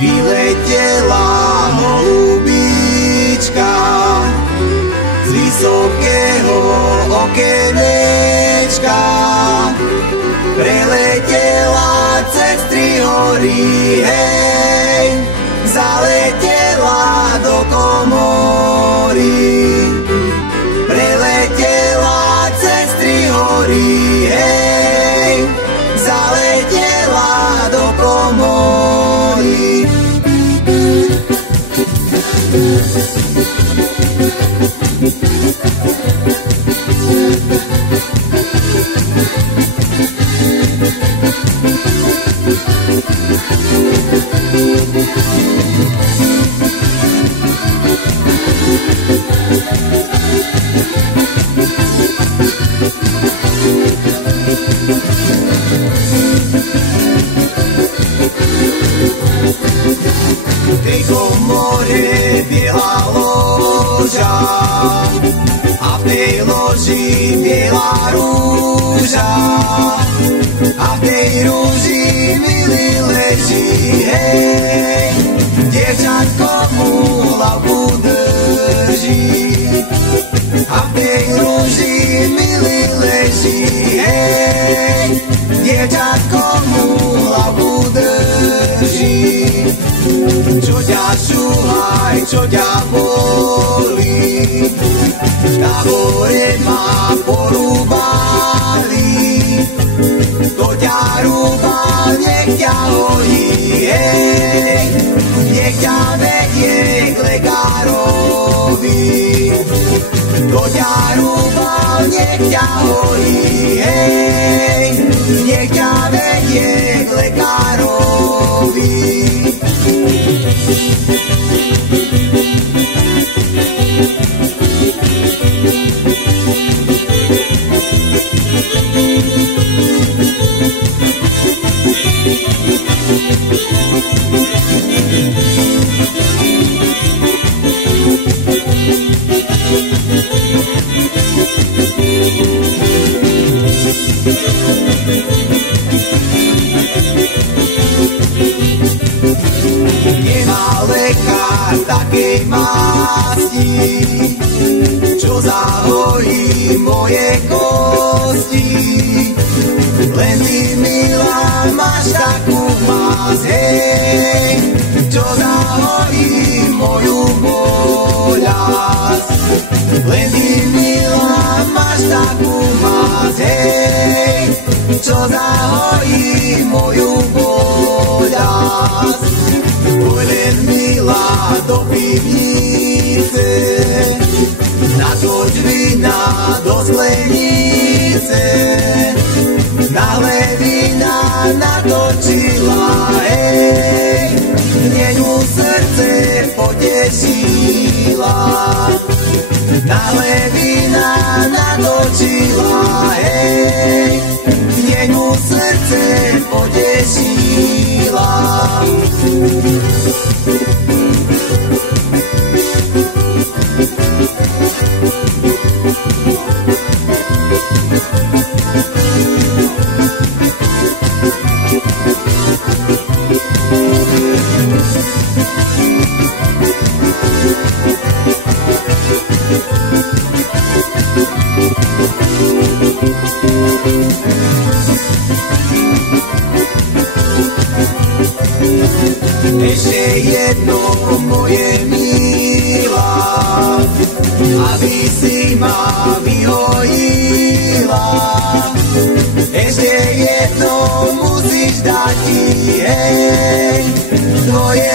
vyletela holubička z vysokého okenečka. Preletela cez 3 hory, hej, zaletela do komory. Preletela cez 3 hory, hej, zaletela do komory. V tej komore biela loža a v tej loži biela rúža a v tej rúži milý leží, hej, dievčatko mu hlavu drží. A v tej rúži milý leží, hej, dievčatko mu hlavu drží. Čo ťa šúhaj, čo ťa bolí, na hore ma porúbali. Kto ťa rúbal, nech ťa hojí, hej, nech ťa vedie k lekárovi. Kto ťa rúbal, nech ťa hojí, hej, nech ťa vedie k lekárovi. Nemá lekár takej masti, čo zahojí moje kosti. Len ty, milá, máš takú masť, hej, čo zahojí moju boľasť. Len ty, milá, máš takú masť, hej, čo zahojí moju boľasť. Poď len, milá, do pivnice, natoč vína do sklenice. Náhle vína natočila, hej, mňu srdce potešila. Náhle vína natočila, hej, mňu srdce potešila. Ešte jedno, moje milá, aby si ma vyhojila. Ešte jedno musíš dať ti, hej, tvoje